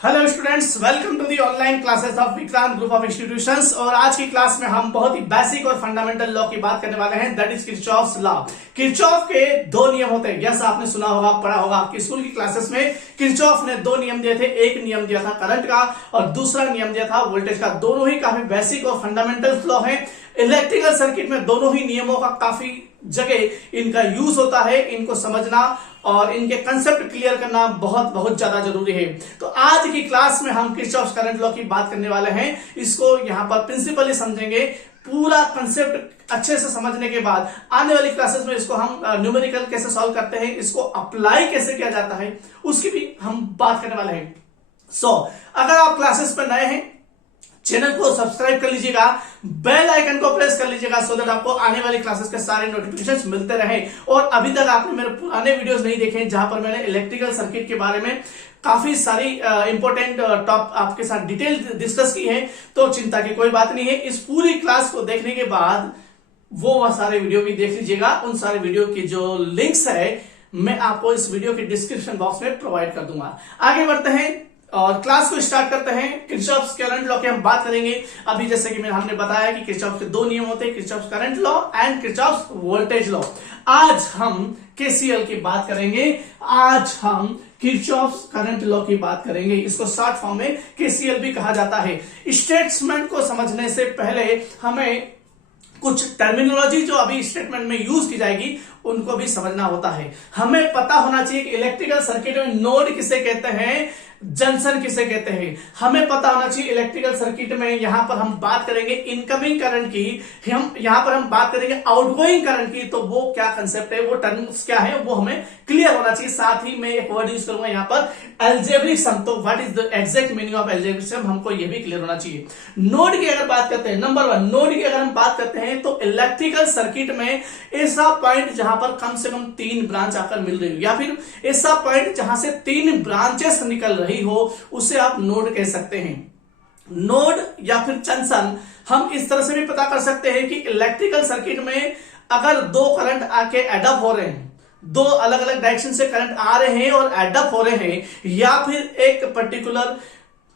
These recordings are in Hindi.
Hello students, welcome to the online classes of Vikrant group of institutions. और आज की क्लास में हम बहुत ही बेसिक और फंडामेंटल लॉ की बात करने वाले हैं, that is Kirchhoff's law. Kirchhoff के दो नियम होते हैं, यस आपने सुना होगा, पढ़ा होगा आपकी स्कूल की क्लासेस में। किरचॉफ ने दो नियम दिए थे, एक नियम दिया था करंट का और दूसरा नियम दिया था वोल्टेज का। दोनों ही काफी बेसिक और फंडामेंटल लॉ है। इलेक्ट्रिकल सर्किट में दोनों ही नियमों का काफी जगह इनका यूज होता है। इनको समझना और इनके कंसेप्ट क्लियर करना बहुत बहुत ज्यादा जरूरी है। तो आज की क्लास में हम किरचॉफ्स करंट लॉ की बात करने वाले हैं। इसको यहां पर प्रिंसिपली समझेंगे, पूरा कंसेप्ट अच्छे से समझने के बाद आने वाली क्लासेस में इसको हम न्यूमेरिकल कैसे सॉल्व करते हैं, इसको अप्लाई कैसे किया जाता है, उसकी भी हम बात करने वाले हैं। अगर आप क्लासेस पर नए हैं, चैनल को सब्सक्राइब कर लीजिएगा, बेल आइकन को प्रेस कर लीजिएगा, सो दैट आपको आने वाली क्लासेस के सारे नोटिफिकेशंस मिलते रहे। और अभी तक आपने मेरे पुराने वीडियोस नहीं देखे जहां पर मैंने इलेक्ट्रिकल सर्किट के बारे में काफी सारी इंपॉर्टेंट टॉप आपके साथ डिटेल डिस्कस की है, तो चिंता की कोई बात नहीं है। इस पूरी क्लास को देखने के बाद वो सारे वीडियो भी देख लीजिएगा। उन सारे वीडियो की जो लिंक्स है मैं आपको इस वीडियो के डिस्क्रिप्शन बॉक्स में प्रोवाइड कर दूंगा। आगे बढ़ते हैं और क्लास को स्टार्ट करते हैं। किरचॉफ्स करंट लॉ की हम बात करेंगे। अभी जैसे कि हमने बताया कि किरचॉफ के दो नियम होते हैं, Kirchhoff's current law and Kirchhoff's voltage law. आज हम केसीएल की बात करेंगे, आज हम किरचॉफ्स करंट लॉ की बात करेंगे। इसको शॉर्ट फॉर्म में केसीएल भी कहा जाता है। स्टेटमेंट को समझने से पहले हमें कुछ टर्मिनोलॉजी जो अभी स्टेटमेंट में यूज की जाएगी उनको भी समझना होता है। हमें पता होना चाहिए कि इलेक्ट्रिकल सर्किट में नोड किसे कहते हैं, जंक्शन किसे कहते हैं। हमें पता होना चाहिए इलेक्ट्रिकल सर्किट में यहां पर हम बात करेंगे इनकमिंग करंट की, हम यहां पर हम बात करेंगे आउटगोइंग करंट की। तो वो क्या कंसेप्ट है, वो टर्म्स क्या है, वो हमें क्लियर होना चाहिए। साथ ही मैं एक वर्ड यूज करूंगा यहां पर, एल्जेब्रिक सम। तो what is the exact meaning of algebraic sum, हमको ये भी क्लियर होना चाहिए। नोड की अगर बात करते हैं, नंबर वन नोड की अगर हम बात करते हैं तो इलेक्ट्रिकल सर्किट में ऐसा पॉइंट जहां पर कम से कम तीन ब्रांच आकर मिल रही हो, या फिर ऐसा पॉइंट जहां से तीन ब्रांचेस निकल रही हो, उसे आप नोड कह सकते हैं। नोड या फिर जंक्शन हम इस तरह से भी पता कर सकते हैं कि इलेक्ट्रिकल सर्किट में अगर दो करंट आके एडअप हो रहे हैं, दो अलग अलग डायरेक्शन से करंट आ रहे हैं और एडअप हो रहे हैं, या फिर एक पर्टिकुलर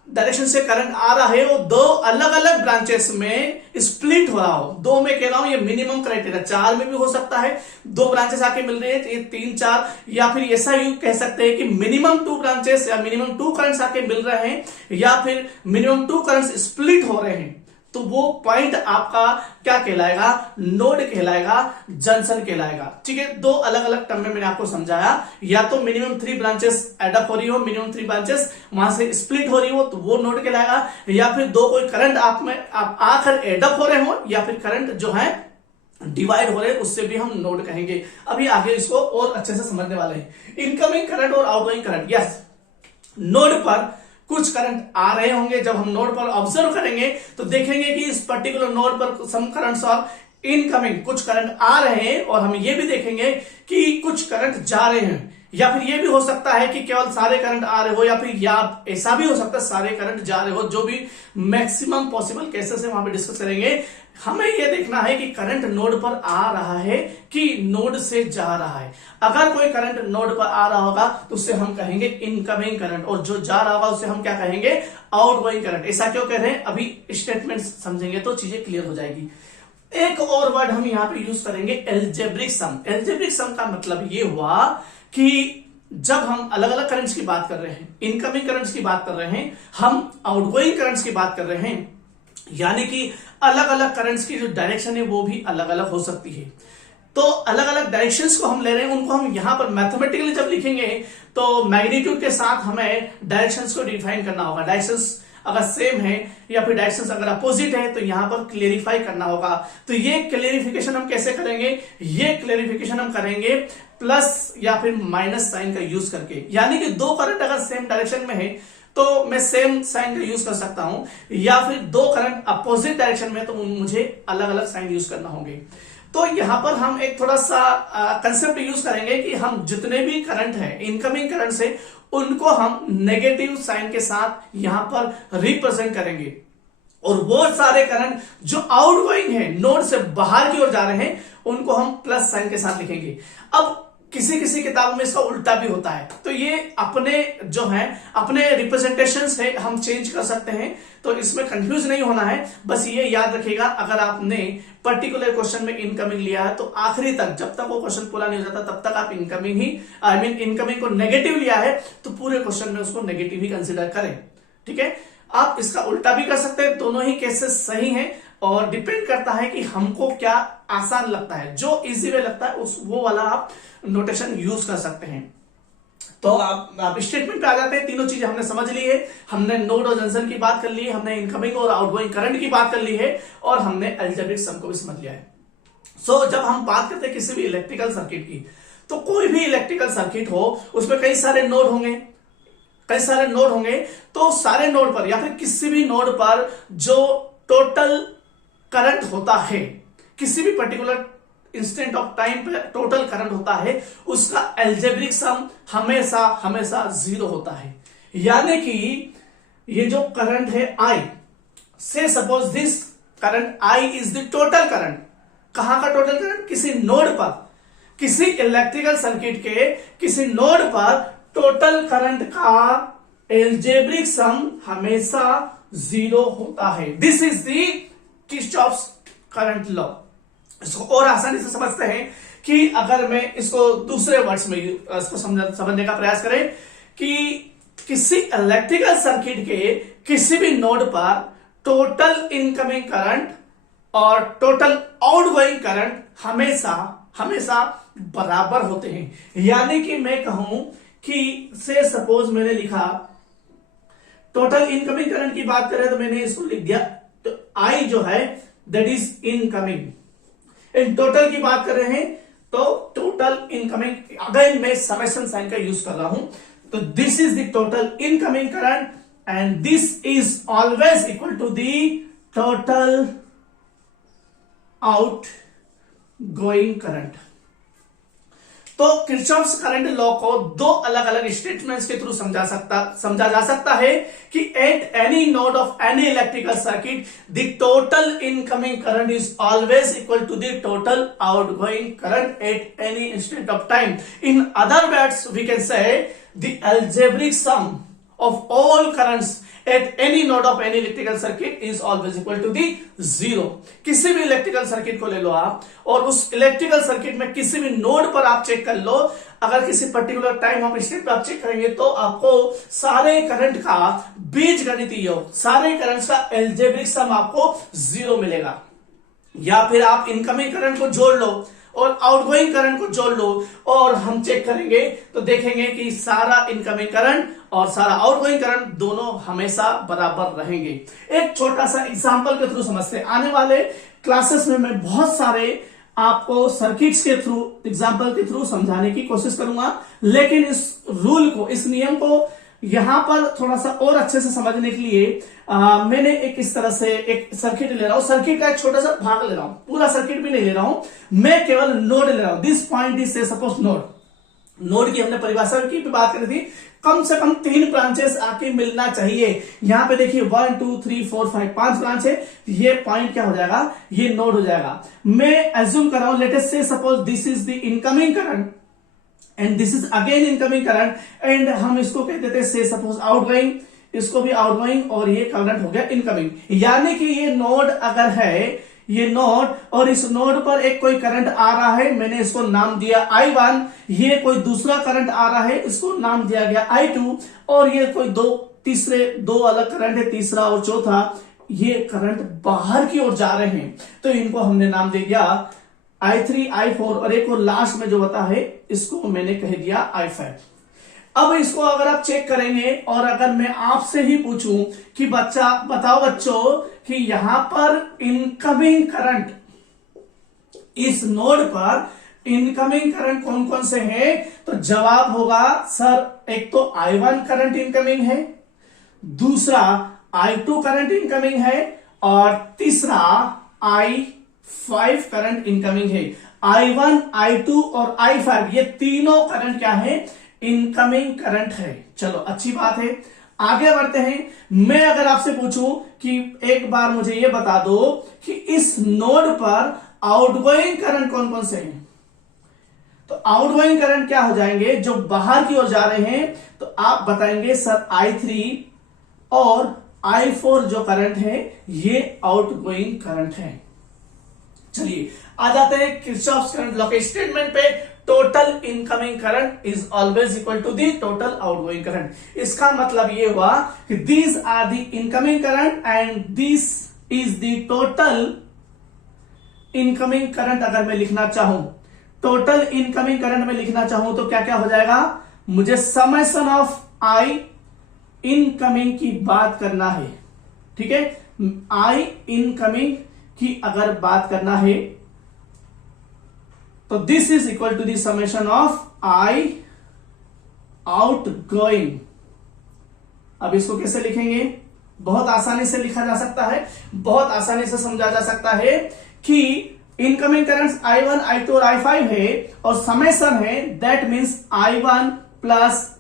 डायरेक्शन से करंट आ रहा है वो दो अलग अलग ब्रांचेस में स्प्लिट हो रहा हो। दो में कह रहा हूं, ये मिनिमम क्राइटेरिया, चार में भी हो सकता है। दो ब्रांचेस आके मिल रही है, ये तीन चार, या फिर ऐसा यूं कह सकते हैं कि मिनिमम टू ब्रांचेस या मिनिमम टू करंट्स आके मिल रहे हैं, या फिर मिनिमम टू करंट्स स्प्लिट हो रहे हैं, तो वो पॉइंट आपका क्या कहलाएगा, नोड कहलाएगा, जंक्शन कहलाएगा। ठीक है, दो अलग अलग टर्म में मैंने आपको समझाया। या तो मिनिमम थ्री ब्रांचेस एडअप हो रही हो, मिनिमम थ्री ब्रांचेस वहां से स्प्लिट हो रही हो, तो वो नोड कहलाएगा। या फिर दो कोई करंट आप आकर एडअप हो रहे हो, या फिर करंट जो है डिवाइड हो रहे हैं, उससे भी हम नोड कहेंगे। अभी आगे इसको और अच्छे से समझने वाले हैं। इनकमिंग करंट और आउटगोइंग करंट, यस, नोड पर कुछ करंट आ रहे होंगे। जब हम नोड पर ऑब्जर्व करेंगे तो देखेंगे कि इस पर्टिकुलर नोड पर सम करंट्स और इनकमिंग कुछ करंट आ रहे हैं, और हम ये भी देखेंगे कि कुछ करंट जा रहे हैं। या फिर ये भी हो सकता है कि केवल सारे करंट आ रहे हो, या फिर या ऐसा भी हो सकता है सारे करंट जा रहे हो। जो भी मैक्सिमम पॉसिबल केसेस है वहां पे डिस्कस करेंगे। हमें यह देखना है कि करंट नोड पर आ रहा है कि नोड से जा रहा है। अगर कोई करंट नोड पर आ रहा होगा तो उसे हम कहेंगे इनकमिंग करंट, और जो जा रहा होगा उसे हम क्या कहेंगे, आउटगोइंग करंट। ऐसा क्यों कह रहे हैं, अभी स्टेटमेंट समझेंगे तो चीजें क्लियर हो जाएगी। एक और वर्ड हम यहां पे यूज करेंगे, एल्जेब्रिक सम। एल्जेब्रिक सम का मतलब ये हुआ कि जब हम अलग अलग करंट्स की बात कर रहे हैं, इनकमिंग करंट्स की बात कर रहे हैं, हम आउटगोइंग करंट्स की बात कर रहे हैं, यानी कि अलग अलग करंट्स की जो डायरेक्शन है वो भी अलग अलग हो सकती है। तो अलग अलग डायरेक्शंस को हम ले रहे हैं, उनको हम यहां पर मैथमेटिकली जब लिखेंगे तो मैग्नीट्यूड के साथ हमें डायरेक्शंस को डिफाइन करना होगा। डायरेक्शंस अगर सेम है या फिर डायरेक्शंस अगर अपोजिट है तो यहां पर क्लेरिफाई करना होगा। तो ये क्लेरिफिकेशन हम कैसे करेंगे, ये क्लेरिफिकेशन हम करेंगे प्लस या फिर माइनस साइन का यूज करके। यानी कि दो करंट अगर सेम डायरेक्शन में है तो मैं सेम साइन का यूज कर सकता हूं, या फिर दो करंट अपोजिट डायरेक्शन में तो मुझे अलग अलग साइन यूज करना होंगे। तो यहां पर हम एक थोड़ा सा कंसेप्ट यूज करेंगे कि हम जितने भी करंट है इनकमिंग करंट से, उनको हम नेगेटिव साइन के साथ यहां पर रिप्रेजेंट करेंगे, और वो सारे करंट जो आउटगोइंग है, नोड से बाहर की ओर जा रहे हैं, उनको हम प्लस साइन के साथ लिखेंगे। अब किसी किसी किताबों में इसका उल्टा भी होता है। तो ये अपने जो है अपने रिप्रेजेंटेशन है हम चेंज कर सकते हैं, तो इसमें कंफ्यूज नहीं होना है। बस ये याद रखिएगा, अगर आपने पर्टिकुलर क्वेश्चन में इनकमिंग लिया है तो आखिरी तक, जब तक वो क्वेश्चन पूरा नहीं हो जाता तब तक आप इनकमिंग ही इनकमिंग को नेगेटिव लिया है तो पूरे क्वेश्चन में उसको नेगेटिव ही कंसिडर करें। ठीक है, आप इसका उल्टा भी कर सकते हैं, दोनों ही केसेस सही हैं और डिपेंड करता है कि हमको क्या आसान लगता है, जो इजी वे लगता है उस वो वाला आप नोटेशन यूज कर सकते हैं। तो आप स्टेटमेंट पे आ जाते हैं। तीनों चीजें हमने समझ ली है, हमने नोड और जंक्शन की बात कर ली है, हमने इनकमिंग और आउटगोइंग करंट की बात कर ली है और हमने अलजेब्रिक सम को भी समझ लिया है। सो जब हम बात करते हैं किसी भी इलेक्ट्रिकल सर्किट की, तो कोई भी इलेक्ट्रिकल सर्किट हो उसमें कई सारे नोड होंगे, तो सारे नोड पर या फिर किसी भी नोड पर जो टोटल करंट होता है, किसी भी पर्टिकुलर इंस्टेंट ऑफ टाइम पे टोटल करंट होता है, उसका अलजेब्रिक सम हमेशा हमेशा 0 होता है। यानी कि ये जो करंट है I, से suppose this current I is the total current. कहां का टोटल करंट? किसी नोड पर, किसी इलेक्ट्रिकल सर्किट के किसी नोड पर टोटल करंट का अलजेब्रिक सम हमेशा 0 होता है। This is the Kirchhoff's current law. इसको और आसानी से समझते हैं कि अगर मैं इसको दूसरे वर्ड्स में इसको समझने का प्रयास करें कि किसी इलेक्ट्रिकल सर्किट के किसी भी नोड पर टोटल इनकमिंग करंट और टोटल आउटगोइंग करंट हमेशा हमेशा बराबर होते हैं। यानी कि मैं कहूं कि से सपोज मैंने लिखा टोटल इनकमिंग करंट की बात करें तो मैंने इसको लिख दिया, तो आई जो है that is incoming. In total की बात कर रहे हैं तो टोटल इनकमिंग, अगेन मैं समेशन साइन का यूज कर रहा हूं, तो this is the total incoming current and this is always equal to the total outgoing current. तो किरचॉफ्स करंट लॉ को दो अलग अलग स्टेटमेंट्स के थ्रू समझा जा सकता है कि at any node of any electrical circuit the total incoming current is always equal to the total outgoing current at any instant of time. In other words we can say the algebraic sum of all currents at any node of any electrical circuit is always equal to the 0। किसी भी इलेक्ट्रिकल सर्किट को ले लो आप और उस इलेक्ट्रिकल सर्किट में किसी भी नोड पर आप चेक कर लो, अगर किसी पर्टिकुलर टाइम ऑफ स्टेट पर आप चेक करेंगे तो आपको सारे करंट का बीजगणितीय, सारे करंट्स का अलजेब्रिक सम आपको 0 मिलेगा। या फिर आप इनकमिंग करंट को जोड़ लो और आउटगोइंग करंट को जोड़ लो और हम चेक करेंगे तो देखेंगे कि सारा इनकमिंग करंट और सारा आउटगोइंग करंट दोनों हमेशा बराबर रहेंगे। एक छोटा सा एग्जांपल के थ्रू समझते हैं। आने वाले क्लासेस में मैं बहुत सारे आपको सर्किट्स के थ्रू, एग्जांपल के थ्रू समझाने की कोशिश करूंगा, लेकिन इस रूल को, इस नियम को यहां पर थोड़ा सा और अच्छे से समझने के लिए मैंने एक इस तरह से एक सर्किट ले रहा हूं। सर्किट का एक छोटा सा भाग ले रहा हूं, पूरा सर्किट भी नहीं ले रहा हूं, मैं केवल नोड ले रहा हूं। दिस पॉइंट इज से सपोज नोड की हमने परिभाषा की बात करी थी, कम से कम 3 ब्रांचेस आके मिलना चाहिए। यहां पे देखिए 1 2 3 4 5 5 ब्रांच है, ये पॉइंट क्या हो जाएगा, ये नोड हो जाएगा। मैं एज्यूम कर रहा हूं, लेट अस से suppose this is the incoming current and this is again incoming current and हम इसको कहते थे से सपोज आउटगोइंग, इसको भी आउटगोइंग और ये करंट हो गया इनकमिंग। यानी कि ये नोड अगर है, ये नोड और इस नोड पर एक कोई करंट आ रहा है, मैंने इसको नाम दिया I1, ये कोई दूसरा करंट आ रहा है, इसको नाम दिया गया I2 और ये कोई दो अलग करंट है, तीसरा और चौथा, ये करंट बाहर की ओर जा रहे हैं तो इनको हमने नाम दे दिया I3 I4 और एक और लास्ट में जो बता है इसको मैंने कह दिया I5। अब इसको अगर आप चेक करेंगे और अगर मैं आपसे ही पूछूं कि बताओ बच्चों कि यहां पर इनकमिंग करंट, इस नोड पर इनकमिंग करंट कौन कौन से हैं, तो जवाब होगा सर एक तो I1 करंट इनकमिंग है, दूसरा I2 करंट इनकमिंग है और तीसरा I5 करंट इनकमिंग है। I1 I2 और I5 ये तीनों करंट क्या है, इनकमिंग करंट है। चलो अच्छी बात है, आगे बढ़ते हैं। मैं अगर आपसे पूछूं कि एक बार मुझे ये बता दो कि इस नोड पर आउटगोइंग करंट कौन कौन से हैं, तो आउटगोइंग करंट क्या हो जाएंगे, जो बाहर की ओर जा रहे हैं, तो आप बताएंगे सर I3 और I4 जो करंट है ये आउटगोइंग करंट है। चलिए आ जाते हैं किरचॉफ्स करंट लॉ के स्टेटमेंट पे। Total incoming current is always equal to the total outgoing current. इसका मतलब ये हुआ कि these are the incoming current and this is the total incoming current. अगर मैं लिखना चाहूं टोटल इनकमिंग करंट में लिखना चाहूं तो क्या क्या हो जाएगा, मुझे समेशन ऑफ आई इनकमिंग की बात करना है। ठीक है, आई इनकमिंग की अगर बात करना है तो this is equal to the summation of I outgoing. अब इसको कैसे लिखेंगे, बहुत आसानी से लिखा जा सकता है, बहुत आसानी से समझा जा सकता है कि इनकमिंग करंट्स I1, I2 और I5 है और समेशन है, that means I1 plus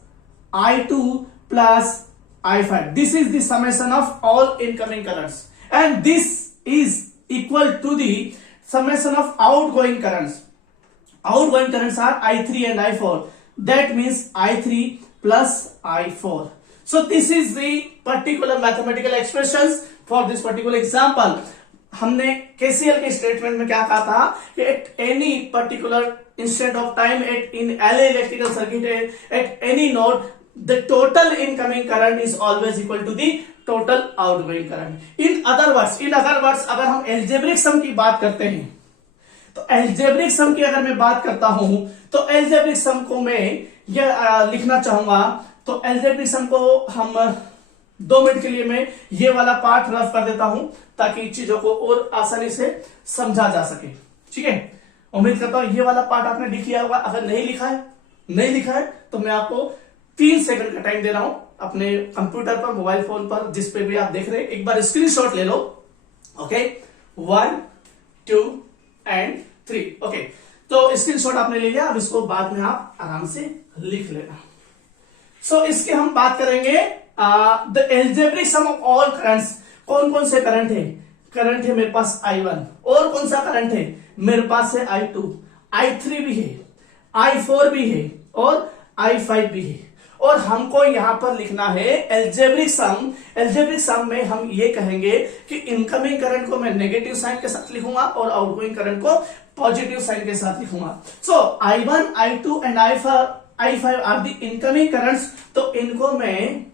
I2 plus I5। This is the summation of all incoming currents and this is equal to the summation of outgoing currents. Outgoing currents are I3 and I4. That means I3 plus I4. So this is the particular mathematical expressions for this particular example. हमने KCL के स्टेटमेंट में क्या कहा था कि at any particular instant of time in LA electrical circuit at any node the total incoming current is always equal to the total outgoing current. In other words अगर हम algebraic sum की बात करते हैं तो एल्जेब्रिक सम की अगर मैं बात करता हूं तो एल्जेब्रिक सम को मैं यह लिखना चाहूंगा। तो एल्जेब्रिक सम को हम 2 मिनट के लिए मैं ये वाला पार्ट रफ कर देता हूं ताकि चीजों को और आसानी से समझा जा सके। ठीक है, उम्मीद करता हूं ये वाला पार्ट आपने लिख लिया होगा। अगर नहीं लिखा है तो मैं आपको 3 सेकंड का टाइम दे रहा हूं अपने कंप्यूटर पर, मोबाइल फोन पर, जिस पे भी आप देख रहे हैं, एक बार स्क्रीनशॉट ले लो। Okay, 1 2 and 3। ओके, तो स्क्रीनशॉट आपने ले लिया। अब इसको बाद में आप आराम से लिख लेना। सो इसके हम बात करेंगे the algebraic sum of all currents. कौन कौन से करंट है, करंट है मेरे पास I1 और कौन सा करंट है मेरे पास है I2, I3 भी है, I4 भी है और I5 भी है। और हमको यहां पर लिखना है एल्जेब्रिक सम। एल्जेब्रिक सम में हम ये कहेंगे कि इनकमिंग करंट को मैं नेगेटिव साइन के साथ लिखूंगा और आउटगोइंग करंट को पॉजिटिव साइन के साथ लिखूंगा। So I1, I2 and I5 are the incoming currents, तो इनको मैं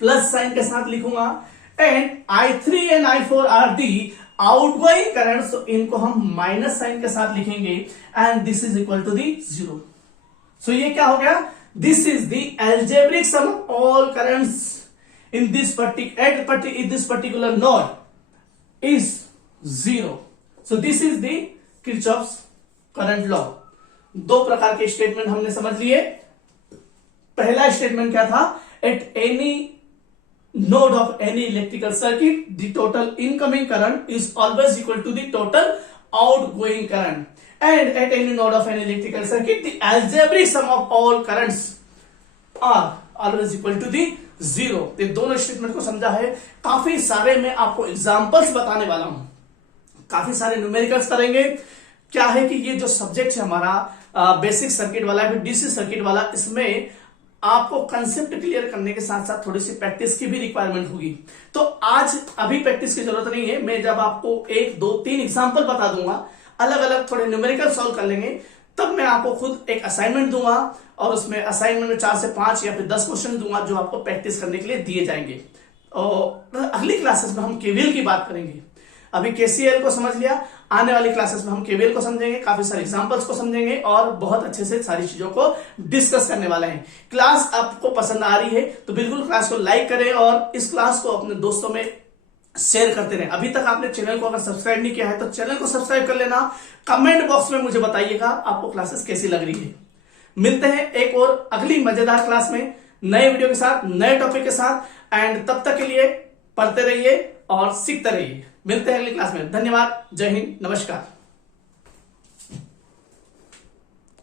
प्लस साइन के साथ लिखूंगा। And I3 and I4 are the outgoing currents, तो इनको हम माइनस साइन के साथ लिखेंगे and this is equal to the 0। So ये क्या हो गया, this is the algebraic sum of all currents in this particular node is 0. So this is the Kirchhoff's current law. 2 प्रकार के स्टेटमेंट हमने समझ लिए। पहला स्टेटमेंट क्या था, at any node of any electrical circuit the total incoming current is always equal to the total outgoing current. And at any node of an electrical circuit the algebraic sum of all currents are always equal to the 0. ये दोनों स्टेटमेंट को समझा है। काफी सारे मैं आपको एग्जांपल्स बताने वाला हूं, काफी सारे न्यूमेरिकल्स करेंगे। क्या है कि ये जो सब्जेक्ट है हमारा बेसिक सर्किट वाला है, डीसी सर्किट वाला, इसमें आपको कंसेप्ट क्लियर करने के साथ साथ थोड़ी सी प्रैक्टिस की भी रिक्वायरमेंट होगी। तो आज अभी प्रैक्टिस की जरूरत नहीं है, मैं जब आपको 1 2 3 एग्जांपल बता दूंगा, अलग अलग थोड़े न्यूमेरिकल सॉल्व कर लेंगे, तब मैं आपको खुद एक असाइनमेंट दूंगा और उसमें असाइनमेंट में 4 से 5 या फिर 10 क्वेश्चन दूंगा जो आपको प्रैक्टिस करने के लिए दिए जाएंगे। और अगली क्लासेस में हम केवीएल की बात करेंगे। अभी केसीएल को समझ लिया, आने वाली क्लासेस में हम केवीएल को समझेंगे, काफी सारे एग्जांपल्स को समझेंगे और बहुत अच्छे से सारी चीजों को डिस्कस करने वाले हैं। क्लास आपको पसंद आ रही है तो बिल्कुल क्लास को लाइक करें और इस क्लास को अपने दोस्तों में शेयर करते रहें। अभी तक आपने चैनल को अगर सब्सक्राइब नहीं किया है तो चैनल को सब्सक्राइब कर लेना। कमेंट बॉक्स में मुझे बताइएगा आपको क्लासेस कैसी लग रही है। मिलते हैं एक और अगली मजेदार क्लास में नए वीडियो के साथ, नए टॉपिक के साथ। एंड तब तक के लिए पढ़ते रहिए और सीखते रहिए। मिलते हैं अगली क्लास में। धन्यवाद, जय हिंद, नमस्कार।